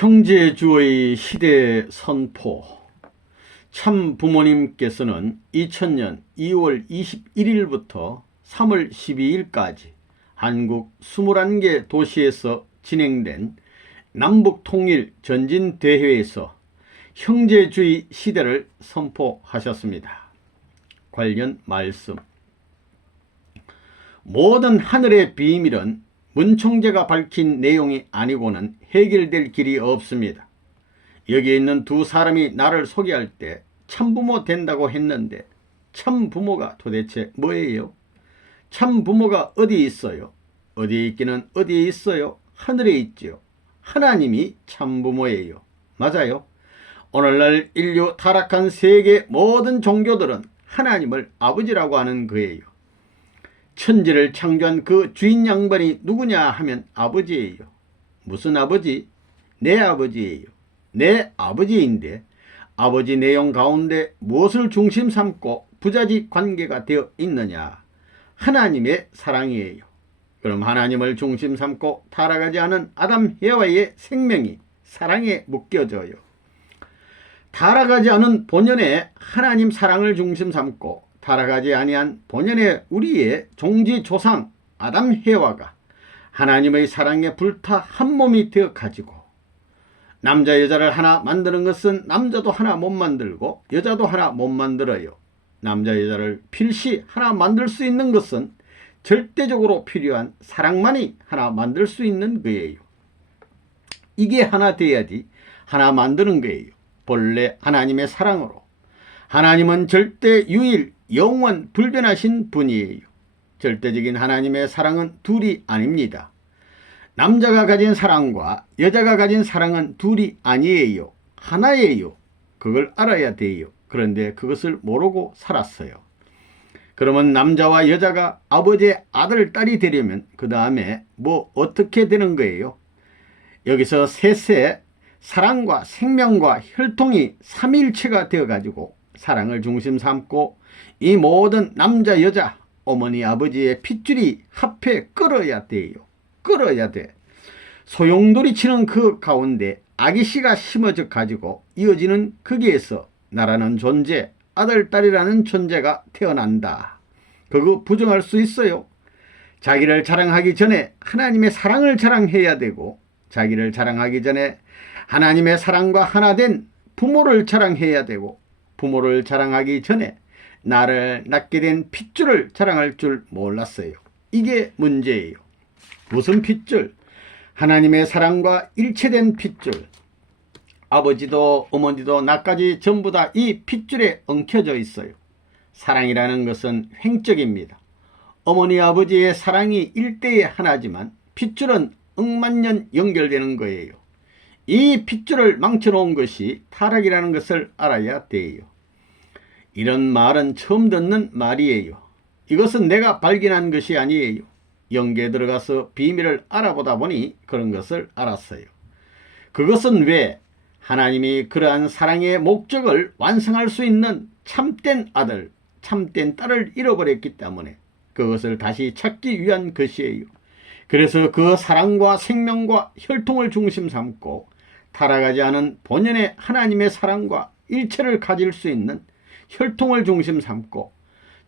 형제주의 시대 선포. 참 부모님께서는 2000년 2월 21일부터 3월 12일까지 한국 21개 도시에서 진행된 남북통일 전진대회에서 형제주의 시대를 선포하셨습니다. 관련 말씀. 모든 하늘의 비밀은 문 총재가 밝힌 내용이 아니고는 해결될 길이 없습니다. 여기 있는 두 사람이 나를 소개할 때 참부모 된다고 했는데 참부모가 도대체 뭐예요? 참부모가 어디 있어요? 어디에 있기는 어디에 있어요? 하늘에 있지요. 하나님이 참부모예요. 맞아요. 오늘날 인류 타락한 세계 모든 종교들은 하나님을 아버지라고 하는 거예요. 천지를 창조한 그 주인 양반이 누구냐 하면 아버지예요. 무슨 아버지? 내 아버지예요. 내 아버지인데 아버지 내용 가운데 무엇을 중심 삼고 부자지 관계가 되어 있느냐? 하나님의 사랑이에요. 그럼 하나님을 중심 삼고 타락하지 않은 아담 해와의 생명이 사랑에 묶여져요. 타락하지 않은 본연의 하나님 사랑을 중심 삼고 타락하지 아니한 본연의 우리의 종지 조상 아담 해와가 하나님의 사랑에 불타 한 몸이 되어 가지고 남자 여자를 하나 만드는 것은 남자도 하나 못 만들고 여자도 하나 못 만들어요. 남자 여자를 필시 하나 만들 수 있는 것은 절대적으로 필요한 사랑만이 하나 만들 수 있는 거예요. 이게 하나 돼야지 하나 만드는 거예요. 본래 하나님의 사랑으로. 하나님은 절대 유일 영원 불변하신 분이에요. 절대적인 하나님의 사랑은 둘이 아닙니다. 남자가 가진 사랑과 여자가 가진 사랑은 둘이 아니에요. 하나예요. 그걸 알아야 돼요. 그런데 그것을 모르고 살았어요. 그러면 남자와 여자가 아버지의 아들, 딸이 되려면 그 다음에 뭐 어떻게 되는 거예요? 여기서 셋의 사랑과 생명과 혈통이 삼위일체가 되어가지고 사랑을 중심 삼고 이 모든 남자 여자 어머니 아버지의 핏줄이 합해 끌어야 돼요. 끌어야 돼. 소용돌이 치는 그 가운데 아기씨가 심어져 가지고 이어지는 거기에서 나라는 존재, 아들 딸이라는 존재가 태어난다. 그거 부정할 수 있어요? 자기를 자랑하기 전에 하나님의 사랑을 자랑해야 되고 자기를 자랑하기 전에 하나님의 사랑과 하나 된 부모를 자랑해야 되고 부모를 자랑하기 전에 나를 낳게 된 핏줄을 자랑할 줄 몰랐어요. 이게 문제예요. 무슨 핏줄? 하나님의 사랑과 일체된 핏줄. 아버지도 어머니도 나까지 전부 다 이 핏줄에 엉켜져 있어요. 사랑이라는 것은 횡적입니다. 어머니 아버지의 사랑이 일대에 하나지만 핏줄은 억만년 연결되는 거예요. 이 핏줄을 망쳐놓은 것이 타락이라는 것을 알아야 돼요. 이런 말은 처음 듣는 말이에요. 이것은 내가 발견한 것이 아니에요. 영계에 들어가서 비밀을 알아보다 보니 그런 것을 알았어요. 그것은 왜 하나님이 그러한 사랑의 목적을 완성할 수 있는 참된 아들, 참된 딸을 잃어버렸기 때문에 그것을 다시 찾기 위한 것이에요. 그래서 그 사랑과 생명과 혈통을 중심 삼고 타락하지 않은 본연의 하나님의 사랑과 일체를 가질 수 있는 혈통을 중심 삼고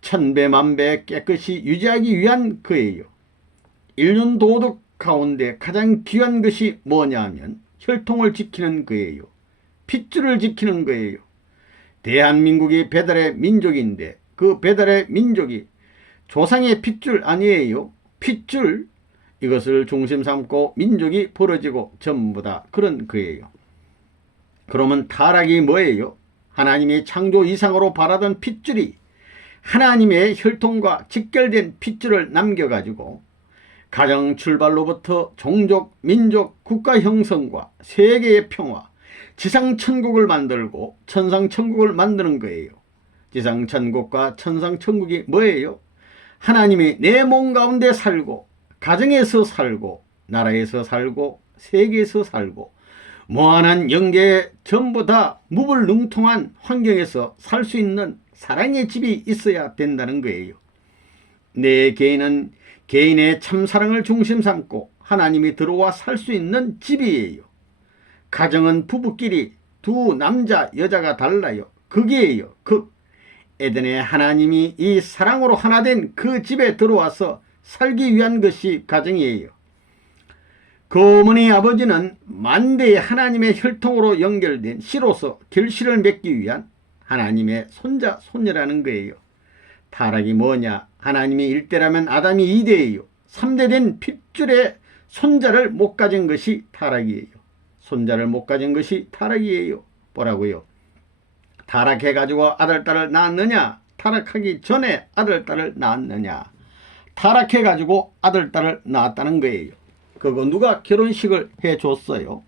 천배만배 깨끗이 유지하기 위한 거예요. 인륜 도덕 가운데 가장 귀한 것이 뭐냐 하면 혈통을 지키는 거예요. 핏줄을 지키는 거예요. 대한민국이 배달의 민족인데 그 배달의 민족이 조상의 핏줄 아니에요. 핏줄, 이것을 중심 삼고 민족이 벌어지고 전부 다 그런 거예요. 그러면 타락이 뭐예요? 하나님이 창조 이상으로 바라던 핏줄이 하나님의 혈통과 직결된 핏줄을 남겨가지고 가정 출발로부터 종족, 민족, 국가 형성과 세계의 평화, 지상천국을 만들고 천상천국을 만드는 거예요. 지상천국과 천상천국이 뭐예요? 하나님이 내 몸 가운데 살고 가정에서 살고 나라에서 살고 세계에서 살고 무한한 영계에 전부 다 무불능통한 환경에서 살 수 있는 사랑의 집이 있어야 된다는 거예요. 내 개인은 개인의 참사랑을 중심 삼고 하나님이 들어와 살 수 있는 집이에요. 가정은 부부끼리 두 남자 여자가 달라요. 극이에요. 극. 에덴의 하나님이 이 사랑으로 하나 된 그 집에 들어와서 살기 위한 것이 가정이에요. 그 어머니 아버지는 만대의 하나님의 혈통으로 연결된 씨로서 결실을 맺기 위한 하나님의 손자 손녀라는 거예요. 타락이 뭐냐? 하나님이 1대라면 아담이 2대예요. 3대 된 핏줄의 손자를 못 가진 것이 타락이에요. 손자를 못 가진 것이 타락이에요. 뭐라고요? 타락해가지고 아들, 딸을 낳았느냐? 타락하기 전에 아들, 딸을 낳았느냐? 타락해가지고 아들, 딸을 낳았다는 거예요. 그거 누가 결혼식을 해줬어요?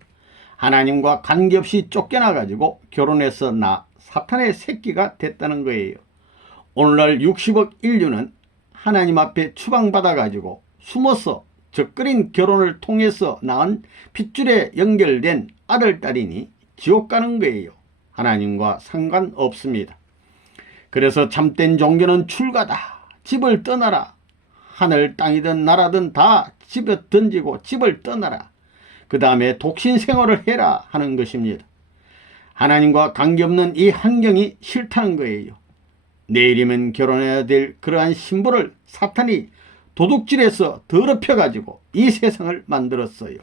하나님과 관계없이 쫓겨나가지고 결혼해서 사탄의 새끼가 됐다는 거예요. 오늘날 60억 인류는 하나님 앞에 추방받아가지고 숨어서 적그린 결혼을 통해서 낳은 핏줄에 연결된 아들, 딸이니 지옥 가는 거예요. 하나님과 상관없습니다. 그래서 참된 종교는 출가다. 집을 떠나라. 하늘 땅이든 나라든 다 집에 던지고 집을 떠나라. 그 다음에 독신 생활을 해라 하는 것입니다. 하나님과 관계없는 이 환경이 싫다는 거예요. 내일이면 결혼해야 될 그러한 신부를 사탄이 도둑질해서 더럽혀가지고 이 세상을 만들었어요.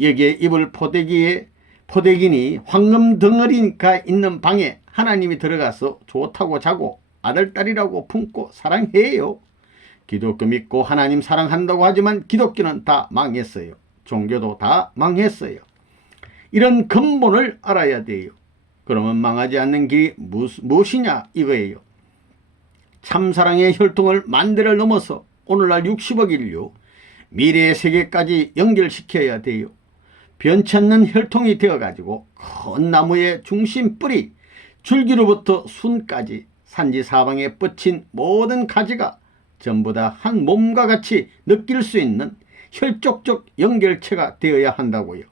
여기에 이불 포대기니 황금 덩어리가 있는 방에 하나님이 들어가서 좋다고 자고 아들, 딸이라고 품고 사랑해요. 기독교 믿고 하나님 사랑한다고 하지만 기독교는 다 망했어요. 종교도 다 망했어요. 이런 근본을 알아야 돼요. 그러면 망하지 않는 길이 무엇이냐 이거예요. 참사랑의 혈통을 만대를 넘어서 오늘날 60억 인류 미래의 세계까지 연결시켜야 돼요. 변치 않는 혈통이 되어가지고 큰 나무의 중심 뿌리 줄기로부터 순까지 산지사방에 뻗친 모든 가지가 전부 다 한 몸과 같이 느낄 수 있는 혈족적 연결체가 되어야 한다고요.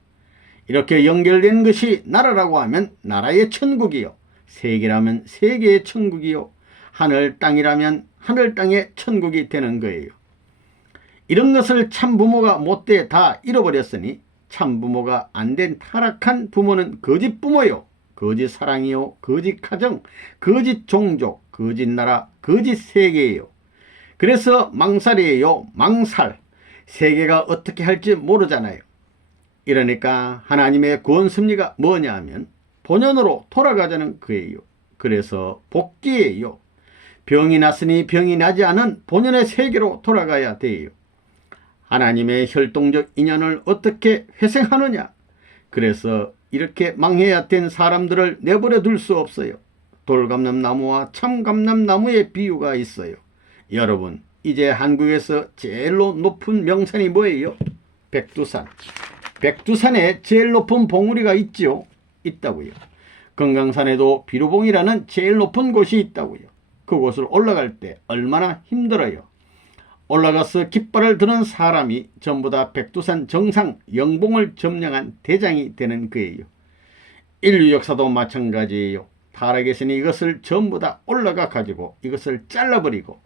이렇게 연결된 것이 나라라고 하면 나라의 천국이요. 세계라면 세계의 천국이요. 하늘 땅이라면 하늘 땅의 천국이 되는 거예요. 이런 것을 참부모가 못돼 다 잃어버렸으니 참부모가 안 된 타락한 부모는 거짓 부모요. 거짓 사랑이요. 거짓 가정, 거짓 종족, 거짓 나라, 거짓 세계예요. 그래서 망살이에요. 망살. 세계가 어떻게 할지 모르잖아요. 이러니까 하나님의 구원 섭리가 뭐냐 하면 본연으로 돌아가자는 거예요. 그래서 복귀예요. 병이 났으니 병이 나지 않은 본연의 세계로 돌아가야 돼요. 하나님의 혈통적 인연을 어떻게 회생하느냐? 그래서 이렇게 망해야 된 사람들을 내버려 둘 수 없어요. 돌감람나무와 참감람나무의 비유가 있어요. 여러분, 이제 한국에서 제일로 높은 명산이 뭐예요? 백두산. 백두산에 제일 높은 봉우리가 있죠? 있다고요. 금강산에도 비루봉이라는 제일 높은 곳이 있다고요. 그곳을 올라갈 때 얼마나 힘들어요. 올라가서 깃발을 드는 사람이 전부 다 백두산 정상 영봉을 점령한 대장이 되는 거예요. 인류 역사도 마찬가지예요. 타락했으니 이것을 전부 다 올라가 가지고 이것을 잘라버리고,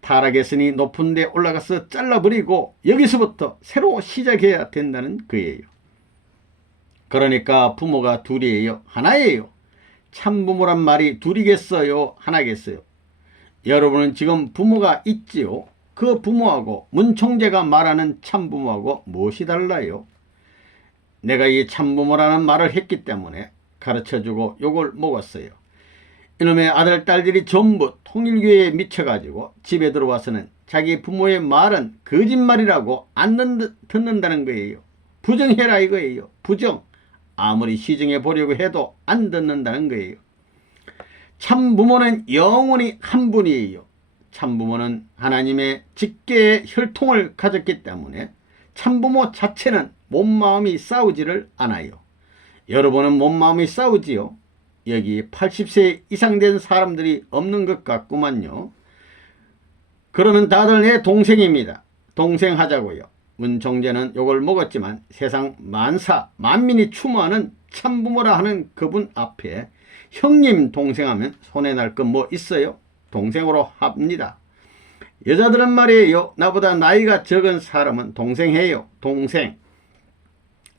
타락했으니 높은 데 올라가서 잘라버리고 여기서부터 새로 시작해야 된다는 거예요. 그러니까 부모가 둘이에요? 하나예요. 참부모란 말이 둘이겠어요? 하나겠어요? 여러분은 지금 부모가 있지요? 그 부모하고 문총재가 말하는 참부모하고 무엇이 달라요? 내가 이 참부모라는 말을 했기 때문에 가르쳐주고 욕을 먹었어요. 이놈의 아들, 딸들이 전부 통일교회에 미쳐가지고 집에 들어와서는 자기 부모의 말은 거짓말이라고 안 듣는다는 거예요. 부정해라 이거예요. 부정. 아무리 시정해 보려고 해도 안 듣는다는 거예요. 참부모는 영원히 한 분이에요. 참부모는 하나님의 직계의 혈통을 가졌기 때문에 참부모 자체는 몸마음이 싸우지를 않아요. 여러분은 몸마음이 싸우지요? 여기 80세 이상 된 사람들이 없는 것 같구만요. 그러면 다들 내 동생입니다. 동생 하자고요. 문총재는 욕을 먹었지만 세상 만민이 추모하는 참부모라 하는 그분 앞에 형님 동생하면 손에 날 건 뭐 있어요? 동생으로 합니다. 여자들은 말이에요. 나보다 나이가 적은 사람은 동생해요. 동생.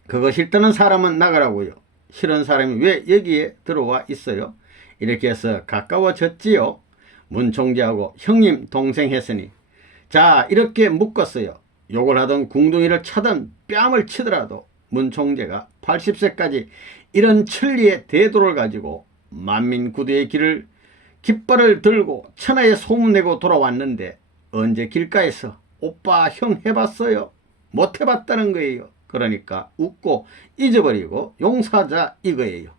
그거 싫다는 사람은 나가라고요. 싫은 사람이 왜 여기에 들어와 있어요? 이렇게 해서 가까워졌지요. 문총재하고 형님 동생 했으니 자 이렇게 묶었어요. 욕을 하던 궁둥이를 차든 뺨을 치더라도 문총재가 80세까지 이런 천리의 대도를 가지고 만민구두의 길을 깃발을 들고 천하에 소문내고 돌아왔는데 언제 길가에서 오빠 형 해봤어요? 못 해봤다는 거예요. 그러니까 웃고 잊어버리고 용서하자 이거예요.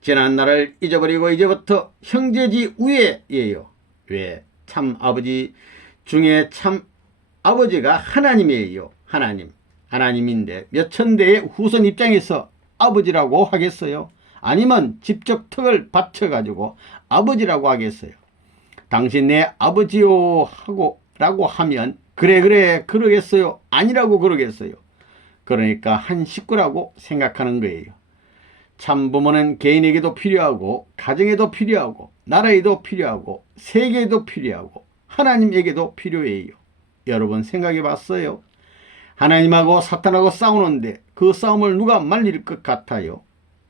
지난 날을 잊어버리고 이제부터 형제지 우애예요. 왜? 참 아버지 중에 참 아버지가 하나님이에요. 하나님인데 몇천대의 후손 입장에서 아버지라고 하겠어요? 아니면 직접 턱을 받쳐가지고 아버지라고 하겠어요? 당신 내 아버지요 하고 라고 하면 그래 그러겠어요? 아니라고 그러겠어요? 그러니까 한 식구라고 생각하는 거예요. 참 부모는 개인에게도 필요하고 가정에도 필요하고 나라에도 필요하고 세계에도 필요하고 하나님에게도 필요해요. 여러분 생각해 봤어요? 하나님하고 사탄하고 싸우는데 그 싸움을 누가 말릴 것 같아요?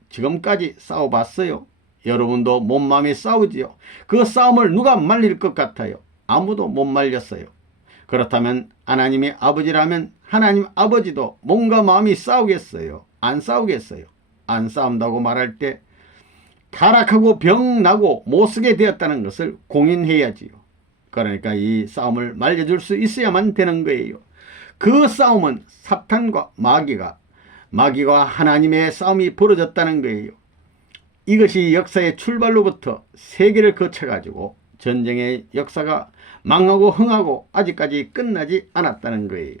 지금까지 싸워봤어요? 여러분도 몸마음에 싸우지요? 그 싸움을 누가 말릴 것 같아요? 아무도 못 말렸어요. 그렇다면 하나님의 아버지라면 하나님 아버지도 몸과 마음이 싸우겠어요? 안 싸우겠어요? 안 싸운다고 말할 때 타락하고 병나고 못쓰게 되었다는 것을 공인해야지요. 그러니까 이 싸움을 말려줄 수 있어야만 되는 거예요. 그 싸움은 사탄과 마귀와 하나님의 싸움이 벌어졌다는 거예요. 이것이 역사의 출발로부터 세계를 거쳐가지고 전쟁의 역사가 망하고 흥하고 아직까지 끝나지 않았다는 거예요.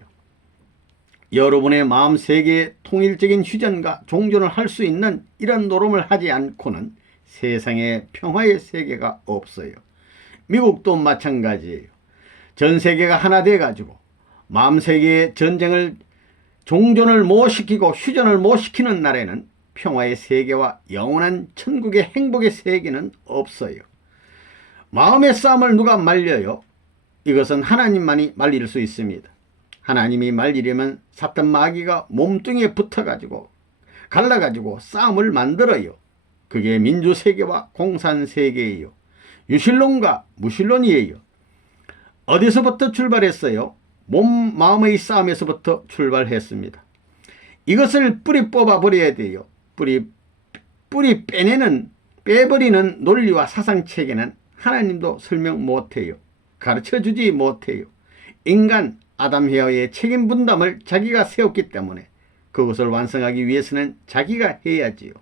여러분의 마음 세계의 통일적인 휴전과 종전을 할 수 있는 이런 노름을 하지 않고는 세상에 평화의 세계가 없어요. 미국도 마찬가지예요. 전 세계가 하나 돼가지고 마음 세계의 전쟁을 종전을 못 시키고 휴전을 못 시키는 날에는 평화의 세계와 영원한 천국의 행복의 세계는 없어요. 마음의 싸움을 누가 말려요? 이것은 하나님만이 말릴 수 있습니다. 하나님이 말리려면 사탄 마귀가 몸뚱이에 붙어가지고 갈라가지고 싸움을 만들어요. 그게 민주세계와 공산세계예요. 유신론과 무신론이에요. 어디서부터 출발했어요? 몸, 마음의 싸움에서부터 출발했습니다. 이것을 뿌리 뽑아버려야 돼요. 뿌리 빼버리는 논리와 사상체계는 하나님도 설명 못해요. 가르쳐주지 못해요. 인간 아담 헤어의 책임 분담을 자기가 세웠기 때문에 그것을 완성하기 위해서는 자기가 해야지요.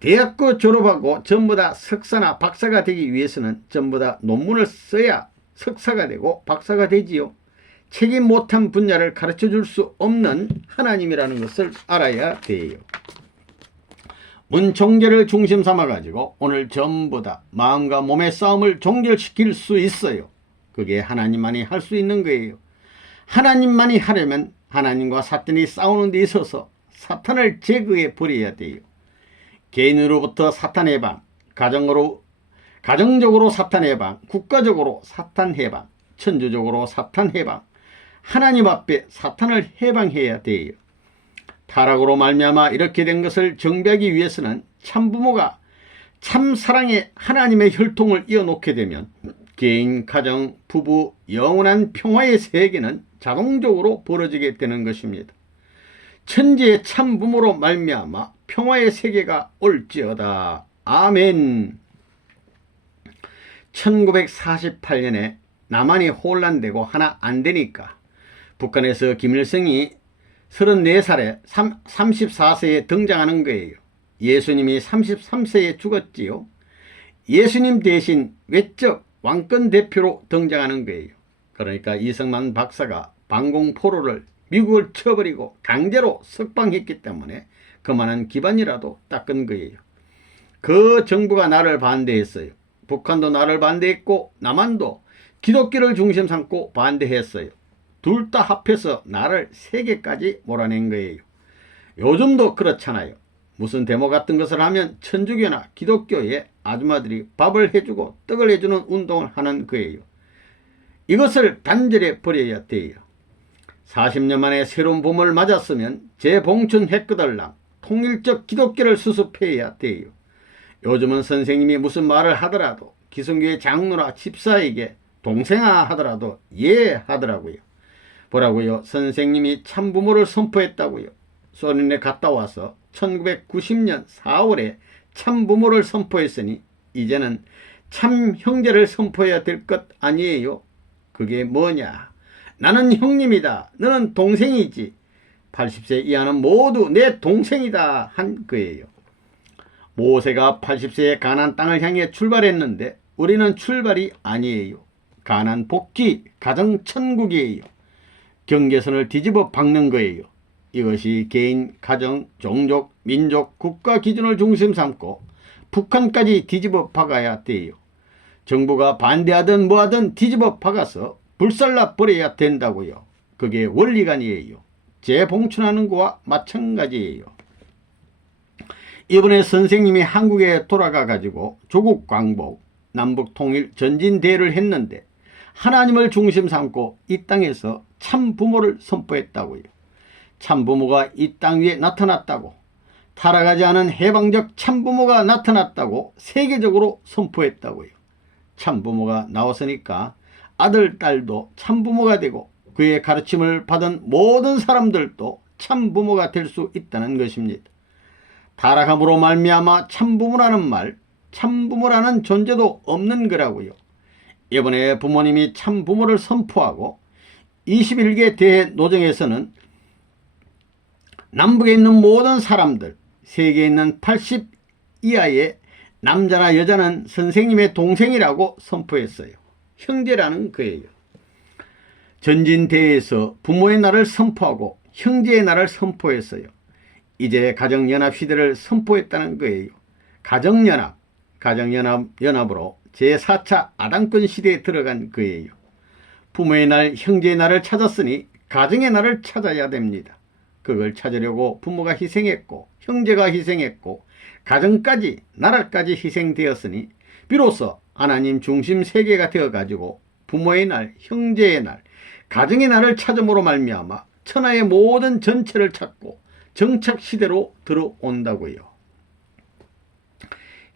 대학교 졸업하고 전부 다 석사나 박사가 되기 위해서는 전부 다 논문을 써야 석사가 되고 박사가 되지요. 책임 못한 분야를 가르쳐줄 수 없는 하나님이라는 것을 알아야 돼요. 문총재를 중심 삼아가지고 오늘 전부 다 마음과 몸의 싸움을 종결시킬 수 있어요. 그게 하나님만이 할 수 있는 거예요. 하나님만이 하려면 하나님과 사탄이 싸우는 데 있어서 사탄을 제거해 버려야 돼요. 개인으로부터 사탄 해방, 가정적으로 사탄 해방, 국가적으로 사탄 해방, 천주적으로 사탄 해방, 하나님 앞에 사탄을 해방해야 돼요. 타락으로 말미암아 이렇게 된 것을 정비하기 위해서는 참부모가 참사랑의 하나님의 혈통을 이어놓게 되면 개인, 가정, 부부, 영원한 평화의 세계는 자동적으로 벌어지게 되는 것입니다. 천지의 참부모로 말미암아 평화의 세계가 올지어다. 아멘. 1948년에 남한이 혼란되고 하나 안 되니까 북한에서 김일성이 34살에 34세에 등장하는 거예요. 예수님이 33세에 죽었지요. 예수님 대신 외적 왕권 대표로 등장하는 거예요. 그러니까 이승만 박사가 방공포로를 미국을 쳐버리고 강제로 석방했기 때문에 그만한 기반이라도 닦은 거예요. 그 정부가 나를 반대했어요. 북한도 나를 반대했고 남한도 기독교를 중심 삼고 반대했어요. 둘 다 합해서 나를 세계까지 몰아낸 거예요. 요즘도 그렇잖아요. 무슨 데모 같은 것을 하면 천주교나 기독교의 아줌마들이 밥을 해주고 떡을 해주는 운동을 하는 거예요. 이것을 단절해 버려야 돼요. 40년 만에 새로운 봄을 맞았으면 재봉춘 핵끄달랑 통일적 기독교를 수습해야 돼요. 요즘은 선생님이 무슨 말을 하더라도 기성교회 장로나 집사에게 동생아 하더라도 예 하더라고요. 보라고요. 선생님이 참부모를 선포했다고요. 소련에 갔다 와서 1990년 4월에 참부모를 선포했으니 이제는 참형제를 선포해야 될 것 아니에요. 그게 뭐냐? 나는 형님이다. 너는 동생이지. 80세 이하는 모두 내 동생이다 한 거예요. 모세가 80세에 가나안 땅을 향해 출발했는데 우리는 출발이 아니에요. 가나안 복귀 가정 천국이에요. 경계선을 뒤집어 박는 거예요. 이것이 개인, 가정, 종족, 민족, 국가 기준을 중심 삼고 북한까지 뒤집어 박아야 돼요. 정부가 반대하든 뭐하든 뒤집어 박아서 불살라 버려야 된다고요. 그게 원리관이에요. 재봉춘하는 거와 마찬가지예요. 이번에 선생님이 한국에 돌아가 가지고 조국 광복, 남북 통일 전진대회를 했는데 하나님을 중심 삼고 이 땅에서 참부모를 선포했다고요. 참부모가 이 땅 위에 나타났다고, 타락하지 않은 해방적 참부모가 나타났다고 세계적으로 선포했다고요. 참부모가 나왔으니까 아들, 딸도 참부모가 되고 그의 가르침을 받은 모든 사람들도 참부모가 될 수 있다는 것입니다. 타락함으로 말미암아 참부모라는 말, 참부모라는 존재도 없는 거라고요. 이번에 부모님이 참부모를 선포하고 21개 대회 노정에서는 남북에 있는 모든 사람들, 세계에 있는 80 이하의 남자나 여자는 선생님의 동생이라고 선포했어요. 형제라는 거예요. 전진대회에서 부모의 날을 선포하고 형제의 날을 선포했어요. 이제 가정연합 시대를 선포했다는 거예요. 가정연합으로 제4차 아담권 시대에 들어간 거예요. 부모의 날, 형제의 날을 찾았으니 가정의 날을 찾아야 됩니다. 그걸 찾으려고 부모가 희생했고 형제가 희생했고 가정까지 나라까지 희생되었으니 비로소 하나님 중심 세계가 되어가지고 부모의 날, 형제의 날, 가정의 날을 찾음으로 말미암아 천하의 모든 전체를 찾고 정착시대로 들어온다고요.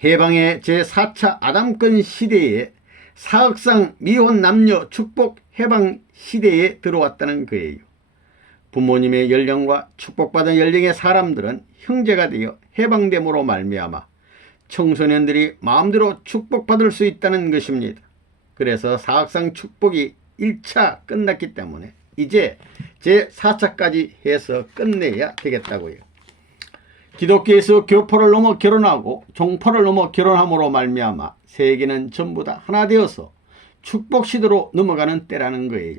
해방의 제4차 아담권 시대에 사흑상 미혼 남녀 축복 해방 시대에 들어왔다는 거예요. 부모님의 연령과 축복받은 연령의 사람들은 형제가 되어 해방됨으로 말미암아 청소년들이 마음대로 축복받을 수 있다는 것입니다. 그래서 사학상 축복이 1차 끝났기 때문에 이제 제4차까지 해서 끝내야 되겠다고요. 기독교에서 교포를 넘어 결혼하고 종포를 넘어 결혼함으로 말미암아 세계는 전부 다 하나 되어서 축복 시대로 넘어가는 때라는 거예요.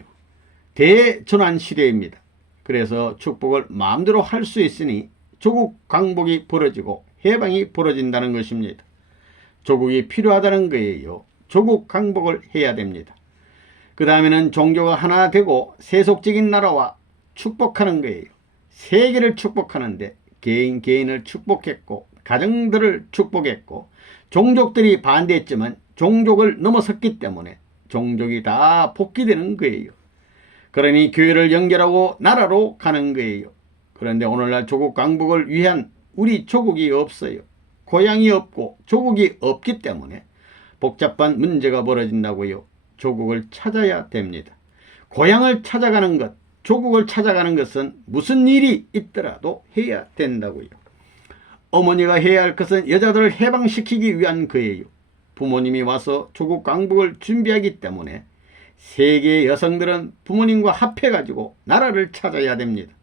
대전환 시대입니다. 그래서 축복을 마음대로 할 수 있으니 조국 광복이 벌어지고 해방이 벌어진다는 것입니다. 조국이 필요하다는 거예요. 조국 광복을 해야 됩니다. 그 다음에는 종교가 하나 되고 세속적인 나라와 축복하는 거예요. 세계를 축복하는데 개인을 축복했고 가정들을 축복했고 종족들이 반대했지만 종족을 넘어섰기 때문에 종족이 다 복귀되는 거예요. 그러니 교회를 연결하고 나라로 가는 거예요. 그런데 오늘날 조국 광복을 위한 우리 조국이 없어요. 고향이 없고 조국이 없기 때문에 복잡한 문제가 벌어진다고요. 조국을 찾아야 됩니다. 고향을 찾아가는 것, 조국을 찾아가는 것은 무슨 일이 있더라도 해야 된다고요. 어머니가 해야 할 것은 여자들을 해방시키기 위한 거예요. 부모님이 와서 조국 광복을 준비하기 때문에 세계 여성들은 부모님과 합해가지고 나라를 찾아야 됩니다.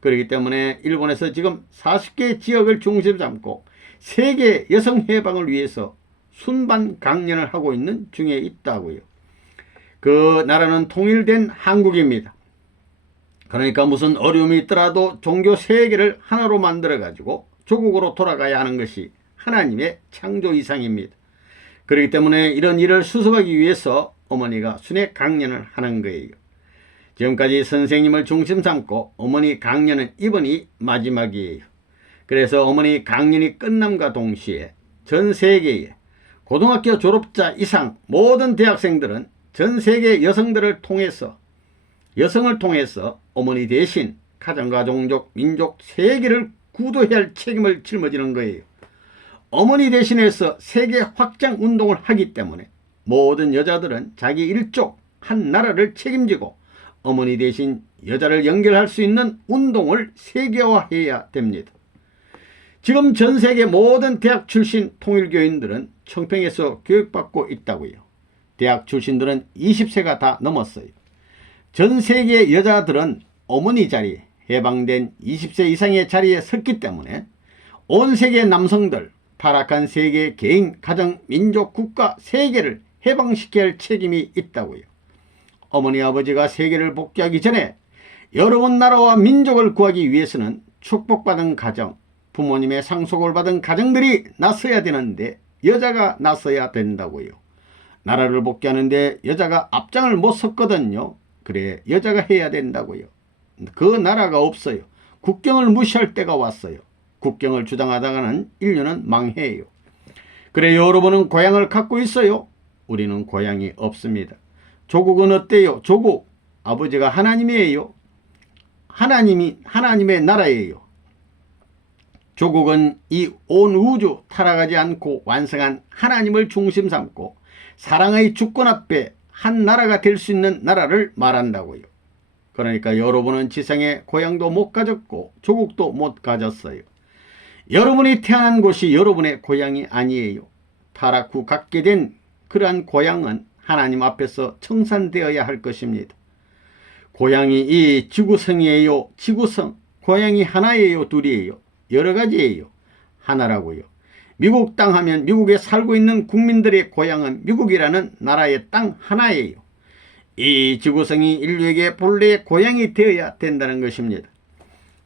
그렇기 때문에 일본에서 지금 40개 지역을 중심 삼고 세계 여성 해방을 위해서 순반 강연을 하고 있는 중에 있다고요. 그 나라는 통일된 한국입니다. 그러니까 무슨 어려움이 있더라도 종교 세계를 하나로 만들어 가지고 조국으로 돌아가야 하는 것이 하나님의 창조 이상입니다. 그렇기 때문에 이런 일을 수습하기 위해서 어머니가 순회 강연을 하는 거예요. 지금까지 선생님을 중심 삼고 어머니 강연은 이번이 마지막이에요. 그래서 어머니 강연이 끝남과 동시에 전 세계에 고등학교 졸업자 이상 모든 대학생들은 전 세계 여성들을 통해서 여성을 통해서 어머니 대신 가정과 종족, 민족, 세계를 구도해야 할 책임을 짊어지는 거예요. 어머니 대신해서 세계 확장 운동을 하기 때문에 모든 여자들은 자기 일족, 한 나라를 책임지고 어머니 대신 여자를 연결할 수 있는 운동을 세계화해야 됩니다. 지금 전 세계 모든 대학 출신 통일교인들은 청평에서 교육받고 있다고요. 대학 출신들은 20세가 다 넘었어요. 전 세계 여자들은 어머니 자리, 해방된 20세 이상의 자리에 섰기 때문에 온 세계 남성들, 타락한 세계 개인, 가정, 민족, 국가, 세계를 해방시켜야 할 책임이 있다고요. 어머니 아버지가 세계를 복귀하기 전에 여러분 나라와 민족을 구하기 위해서는 축복받은 가정, 부모님의 상속을 받은 가정들이 나서야 되는데 여자가 나서야 된다고요. 나라를 복귀하는데 여자가 앞장을 못 섰거든요. 그래, 여자가 해야 된다고요. 그 나라가 없어요. 국경을 무시할 때가 왔어요. 국경을 주장하다가는 인류는 망해요. 그래, 여러분은 고향을 갖고 있어요. 우리는 고향이 없습니다. 조국은 어때요? 조국, 아버지가 하나님이에요. 하나님의 나라예요. 조국은 이 온 우주 타락하지 않고 완성한 하나님을 중심 삼고 사랑의 주권 앞에 한 나라가 될 수 있는 나라를 말한다고요. 그러니까 여러분은 지상에 고향도 못 가졌고 조국도 못 가졌어요. 여러분이 태어난 곳이 여러분의 고향이 아니에요. 타락 후 갖게 된 그러한 고향은 하나님 앞에서 청산되어야 할 것입니다. 고향이 이 지구성이에요. 지구성. 고향이 하나예요. 둘이에요. 여러 가지예요. 하나라고요. 미국 땅 하면 미국에 살고 있는 국민들의 고향은 미국이라는 나라의 땅 하나예요. 이 지구성이 인류에게 본래의 고향이 되어야 된다는 것입니다.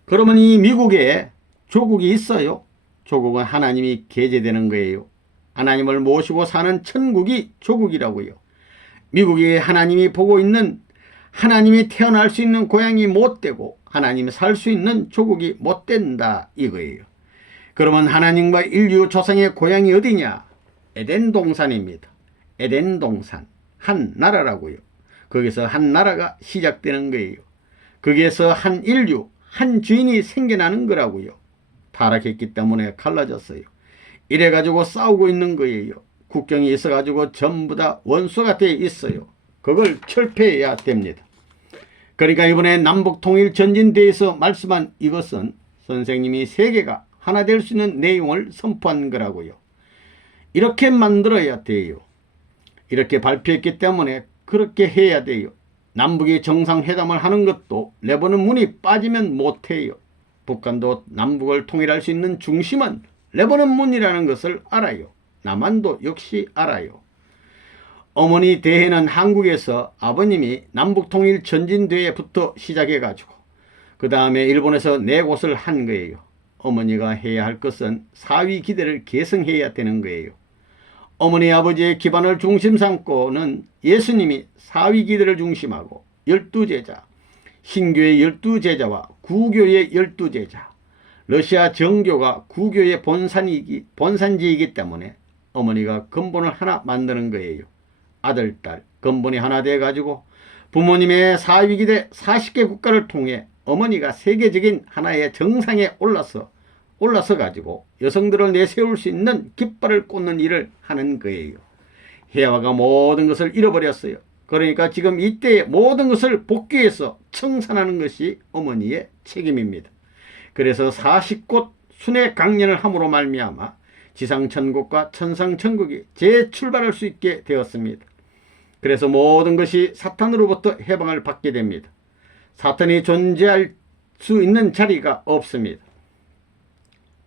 그러면 이 미국에 조국이 있어요. 조국은 하나님이 계제되는 거예요. 하나님을 모시고 사는 천국이 조국이라고요. 미국에 하나님이 보고 있는, 하나님이 태어날 수 있는 고향이 못 되고 하나님이 살 수 있는 조국이 못 된다 이거예요. 그러면 하나님과 인류 조상의 고향이 어디냐? 에덴 동산입니다. 에덴 동산. 한 나라라고요. 거기서 한 나라가 시작되는 거예요. 거기에서 한 인류, 한 주인이 생겨나는 거라고요. 타락했기 때문에 갈라졌어요. 이래가지고 싸우고 있는 거예요. 국경이 있어가지고 전부 다 원수가 돼 있어요. 그걸 철폐해야 됩니다. 그러니까 이번에 남북통일전진대회에서 말씀한 이것은 선생님이 세계가 하나 될 수 있는 내용을 선포한 거라고요. 이렇게 만들어야 돼요. 이렇게 발표했기 때문에 그렇게 해야 돼요. 남북이 정상회담을 하는 것도 레버논 문이 빠지면 못해요. 북한도 남북을 통일할 수 있는 중심은 레버논 문이라는 것을 알아요. 남한도 역시 알아요. 어머니 대회는 한국에서 아버님이 남북통일 전진대회부터 시작해가지고 그 다음에 일본에서 4곳을 한 거예요. 어머니가 해야 할 것은 사위 기대를 계승해야 되는 거예요. 어머니 아버지의 기반을 중심 삼고는 예수님이 사위 기대를 중심하고 12제자, 신교의 12제자와 구교의 12제자, 러시아 정교가 구교의 본산지이기 때문에 어머니가 근본을 하나 만드는 거예요. 아들, 딸, 근본이 하나 돼가지고 부모님의 사위기대 40개 국가를 통해 어머니가 세계적인 하나의 정상에 올라서 가지고 여성들을 내세울 수 있는 깃발을 꽂는 일을 하는 거예요. 해와가 모든 것을 잃어버렸어요. 그러니까 지금 이때의 모든 것을 복귀해서 청산하는 것이 어머니의 책임입니다. 그래서 40곳 순회 강연을 함으로 말미암아 지상천국과 천상천국이 재출발할 수 있게 되었습니다. 그래서 모든 것이 사탄으로부터 해방을 받게 됩니다. 사탄이 존재할 수 있는 자리가 없습니다.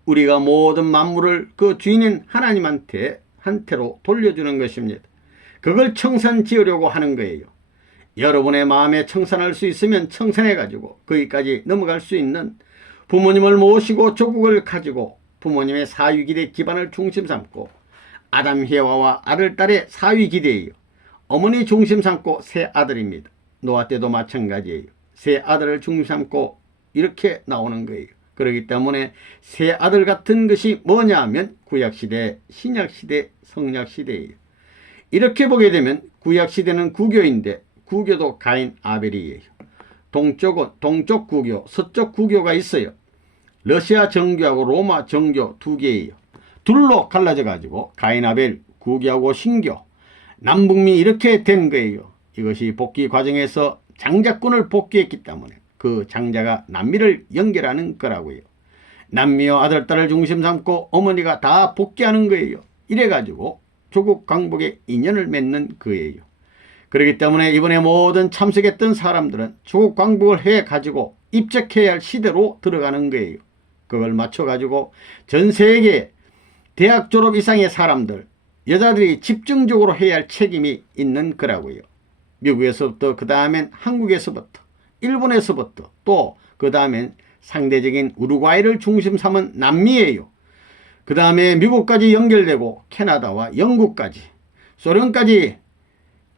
우리가 모든 만물을 그 주인인 하나님한테로 돌려주는 것입니다. 그걸 청산 지으려고 하는 거예요. 여러분의 마음에 청산할 수 있으면 청산해가지고 거기까지 넘어갈 수 있는 부모님을 모시고 조국을 가지고 부모님의 사위기대 기반을 중심 삼고 아담 해와와 아들 딸의 사위기대예요. 어머니 중심 삼고 새 아들입니다. 노아 때도 마찬가지예요. 새 아들을 중심 삼고 이렇게 나오는 거예요. 그렇기 때문에 새 아들 같은 것이 뭐냐 하면 구약시대, 신약시대, 성약시대예요. 이렇게 보게 되면 구약시대는 구교인데 구교도 가인 아벨이에요. 동쪽 구교, 서쪽 구교가 있어요. 러시아 정교하고 로마 정교 두 개예요. 둘로 갈라져 가지고 가인 아벨, 구교하고 신교, 남북미 이렇게 된 거예요. 이것이 복귀 과정에서 장자권을 복귀했기 때문에 그 장자가 남미를 연결하는 거라고요. 남미와 아들, 딸을 중심 삼고 어머니가 다 복귀하는 거예요. 이래가지고 조국 강복의 인연을 맺는 거예요. 그렇기 때문에 이번에 모든 참석했던 사람들은 조국 강복을 해가지고 입적해야 할 시대로 들어가는 거예요. 그걸 맞춰가지고 전 세계 대학 졸업 이상의 사람들, 여자들이 집중적으로 해야 할 책임이 있는 거라고요. 미국에서부터, 그 다음엔 한국에서부터, 일본에서부터, 또 그 다음엔 상대적인 우루과이를 중심 삼은 남미예요. 그 다음에 미국까지 연결되고 캐나다와 영국까지, 소련까지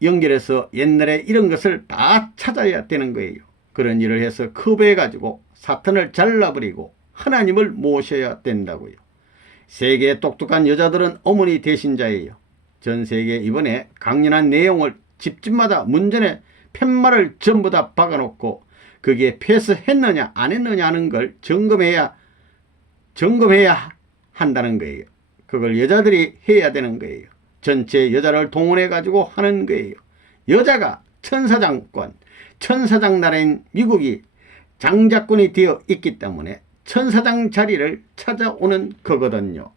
연결해서 옛날에 이런 것을 다 찾아야 되는 거예요. 그런 일을 해서 커버해가지고 사탄을 잘라버리고 하나님을 모셔야 된다고요. 세계의 똑똑한 여자들은 어머니 되신 자예요. 전 세계 이번에 강연한 내용을 집집마다 문전에 팻말을 전부 다 박아놓고 거기에 패스했느냐 안 했느냐 하는 걸 점검해야 한다는 거예요. 그걸 여자들이 해야 되는 거예요. 전체 여자를 동원해 가지고 하는 거예요. 여자가 천사장권, 천사장 나라인 미국이 장자권이 되어 있기 때문에 천사장 자리를 찾아오는 거거든요.